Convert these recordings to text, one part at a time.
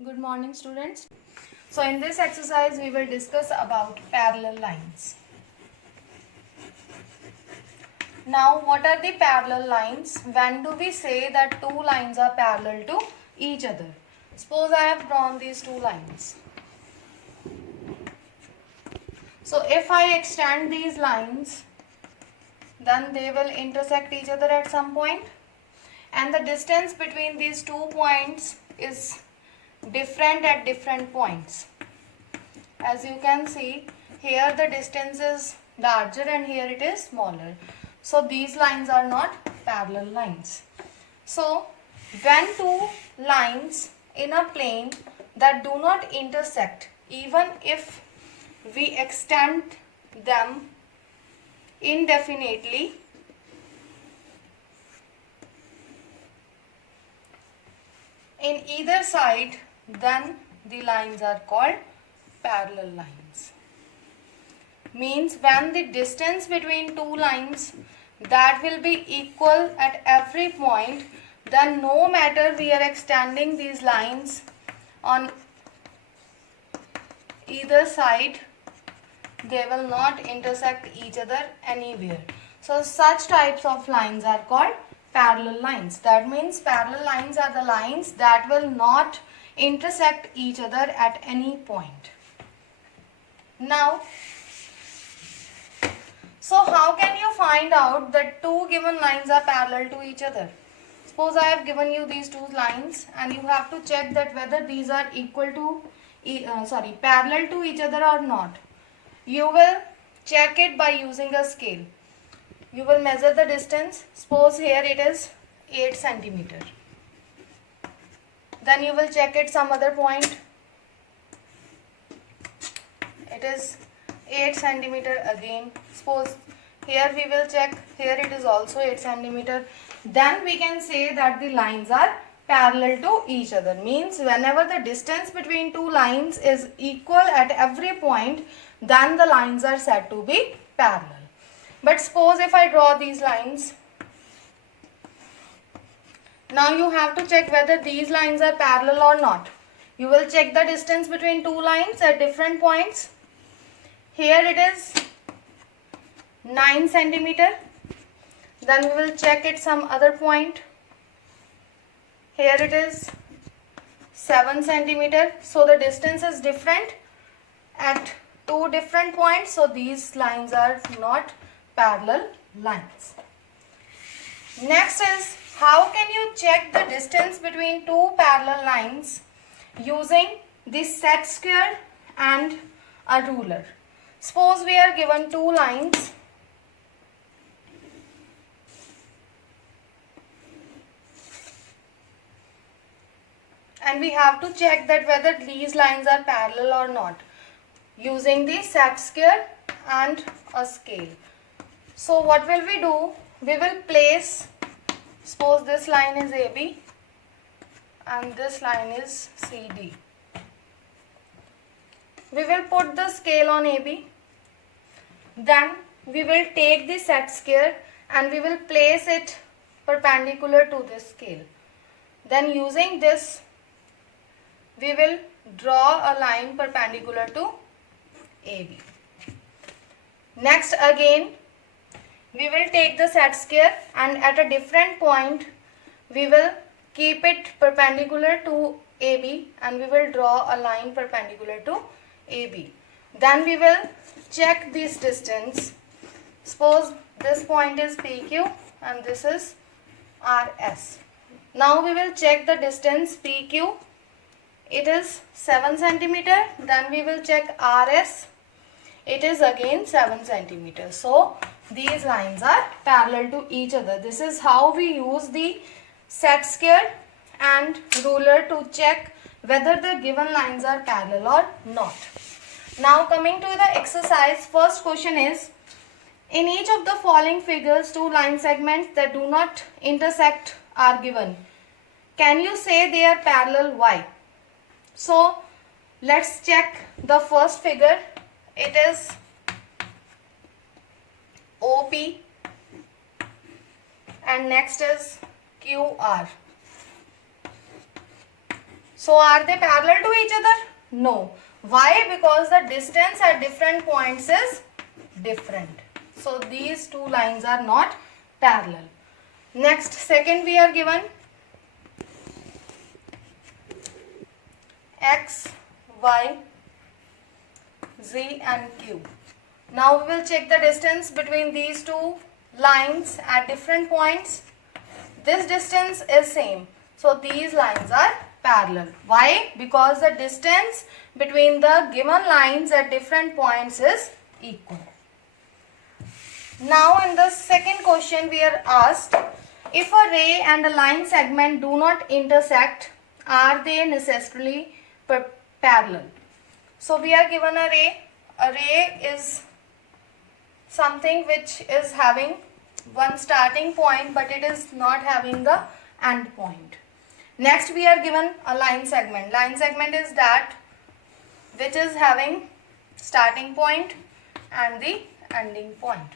Good morning, students. So in this exercise we will discuss about parallel lines. Now what are the parallel lines? When do we say that two lines are parallel to each other? Suppose I have drawn these two lines. So if I extend these lines, then they will intersect each other at some point, and the distance between these 2 points is different at different points. As you can see, here the distance is larger and here it is smaller. So these lines are not parallel lines. So when two lines in a plane that do not intersect, even if we extend them indefinitely, in either side, then the lines are called parallel lines. Means when the distance between two lines that will be equal at every point, then no matter we are extending these lines on either side, they will not intersect each other anywhere. So such types of lines are called parallel lines. That means parallel lines are the lines that will not intersect each other at any point. Now, so how can you find out that two given lines are parallel to each other? Suppose I have given you these two lines and you have to check that whether these are parallel to each other or not. You will check it by using a scale. You will measure the distance. Suppose here it is 8 centimeter. Then you will check it some other point. It is 8 centimeter again. Suppose here we will check, here it is also 8 centimeter. Then we can say that the lines are parallel to each other. Means whenever the distance between two lines is equal at every point, then the lines are said to be parallel. But suppose if I draw these lines, now you have to check whether these lines are parallel or not. You will check the distance between two lines at different points. Here it is 9 centimeter. Then we will check it some other point. Here it is 7 centimeter. So the distance is different at two different points. So these lines are not parallel lines. Next is, how can you check the distance between two parallel lines using the set square and a ruler? Suppose we are given two lines. And we have to check that whether these lines are parallel or not using the set square and a scale. So what will we do? We will place, suppose this line is AB and this line is CD. We will put the scale on AB. Then we will take the set square and we will place it perpendicular to this scale. Then using this, we will draw a line perpendicular to AB. Next again, we will take the set square and at a different point, we will keep it perpendicular to AB and we will draw a line perpendicular to AB. Then we will check this distance. Suppose this point is PQ and this is RS. Now we will check the distance PQ. It is 7 centimeter. Then we will check RS. It is again 7 centimeter. So these lines are parallel to each other. This is how we use the set square and ruler to check whether the given lines are parallel or not. Now coming to the exercise, first question is, in each of the following figures, two line segments that do not intersect are given. Can you say they are parallel? Why? So let's check the first figure. It is OP and next is QR. So are they parallel to each other? No. Why? Because the distance at different points is different. So these two lines are not parallel. Next, second we are given X, Y, Z and Q. Now we will check the distance between these two lines at different points. This distance is same. So these lines are parallel. Why? Because the distance between the given lines at different points is equal. Now in the second question we are asked, if a ray and a line segment do not intersect, are they necessarily parallel? So we are given a ray. A ray is something which is having one starting point but it is not having the end point. Next we are given a line segment. Line segment is that which is having starting point and the ending point.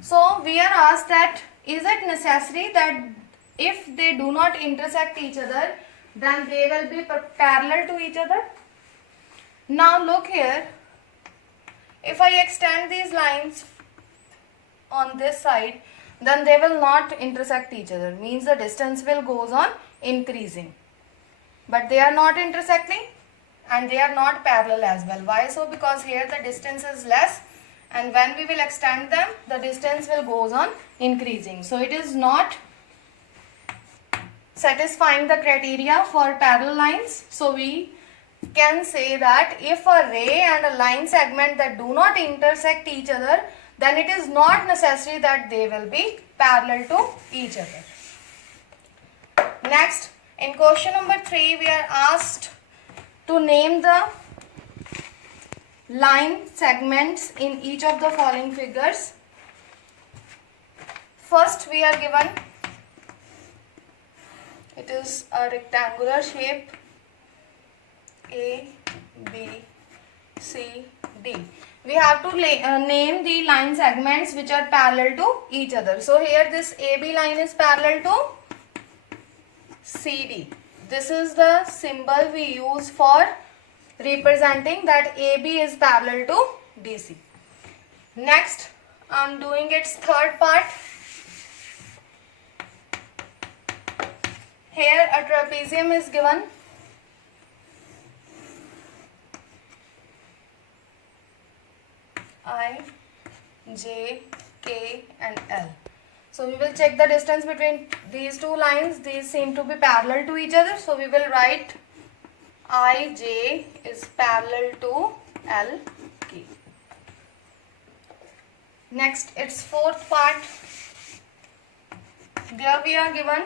So we are asked that is it necessary that if they do not intersect each other then they will be parallel to each other? Now look here, if I extend these lines on this side then they will not intersect each other, means the distance will goes on increasing, but they are not intersecting and they are not parallel as well. Why so? Because here the distance is less and when we will extend them the distance will goes on increasing, so it is not satisfying the criteria for parallel lines. So we can say that if a ray and a line segment that do not intersect each other, then it is not necessary that they will be parallel to each other. Next, in question number 3 we are asked to name the line segments in each of the following figures. First we are given, it is a rectangular shape, A, B, C, D. We have to name the line segments which are parallel to each other. So here this AB line is parallel to CD. This is the symbol we use for representing that AB is parallel to DC. Next, I am doing its third part. Here a trapezium is given. I, J, K and L. So we will check the distance between these two lines. These seem to be parallel to each other. So we will write I, J is parallel to L, K. Next, its fourth part. There we are given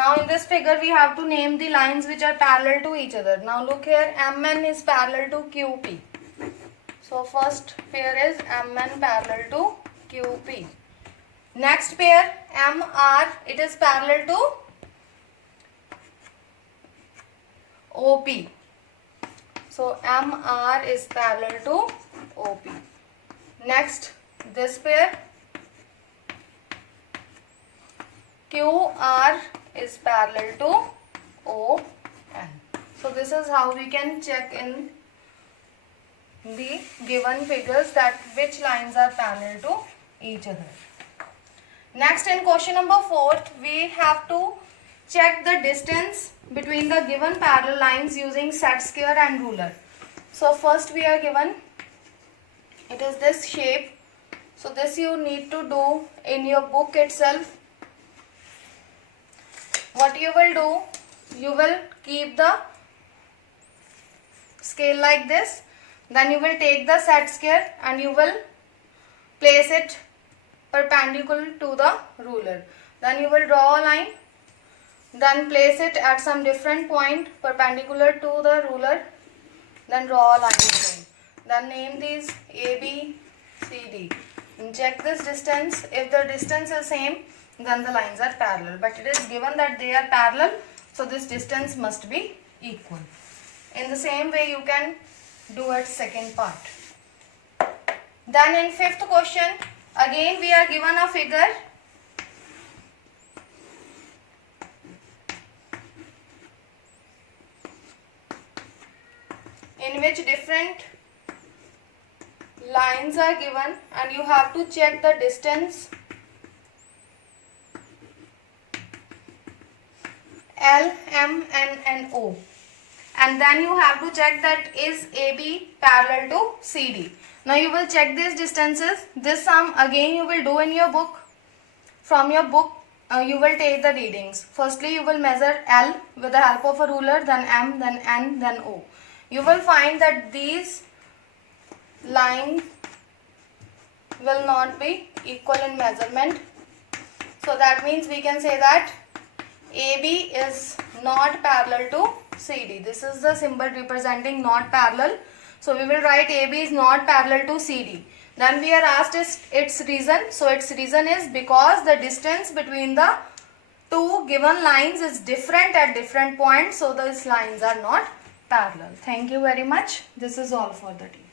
Now in this figure we have to name the lines which are parallel to each other. Now look here, MN is parallel to QP. So first pair is MN parallel to QP. Next pair MR, it is parallel to OP. So MR is parallel to OP. Next, this pair QR is parallel to ON. So this is how we can check in the given figures that which lines are parallel to each other. Next, in question number 4, we have to check the distance between the given parallel lines using set square and ruler. So first we are given, it is this shape. So this you need to do in your book itself. What you will do, you will keep the scale like this. Then you will take the set square and you will place it perpendicular to the ruler. Then you will draw a line. Then place it at some different point perpendicular to the ruler. Then draw a line again. Then name these A, B, C, D. And check this distance. If the distance is same, then the lines are parallel. But it is given that they are parallel, so this distance must be equal. In the same way you can do at second part. Then in fifth question, again we are given a figure in which different lines are given and you have to check the distance L, M, N and O, and then you have to check that is AB parallel to CD. Now you will check these distances. This sum again you will do in your book. From your book you will take the readings. Firstly you will measure L with the help of a ruler, then M, then N, then O. You will find that these lines will not be equal in measurement. So that means we can say that AB is not parallel to CD. This is the symbol representing not parallel. So we will write AB is not parallel to CD. Then we are asked its reason. So its reason is because the distance between the two given lines is different at different points. So these lines are not parallel. Thank you very much. This is all for the day.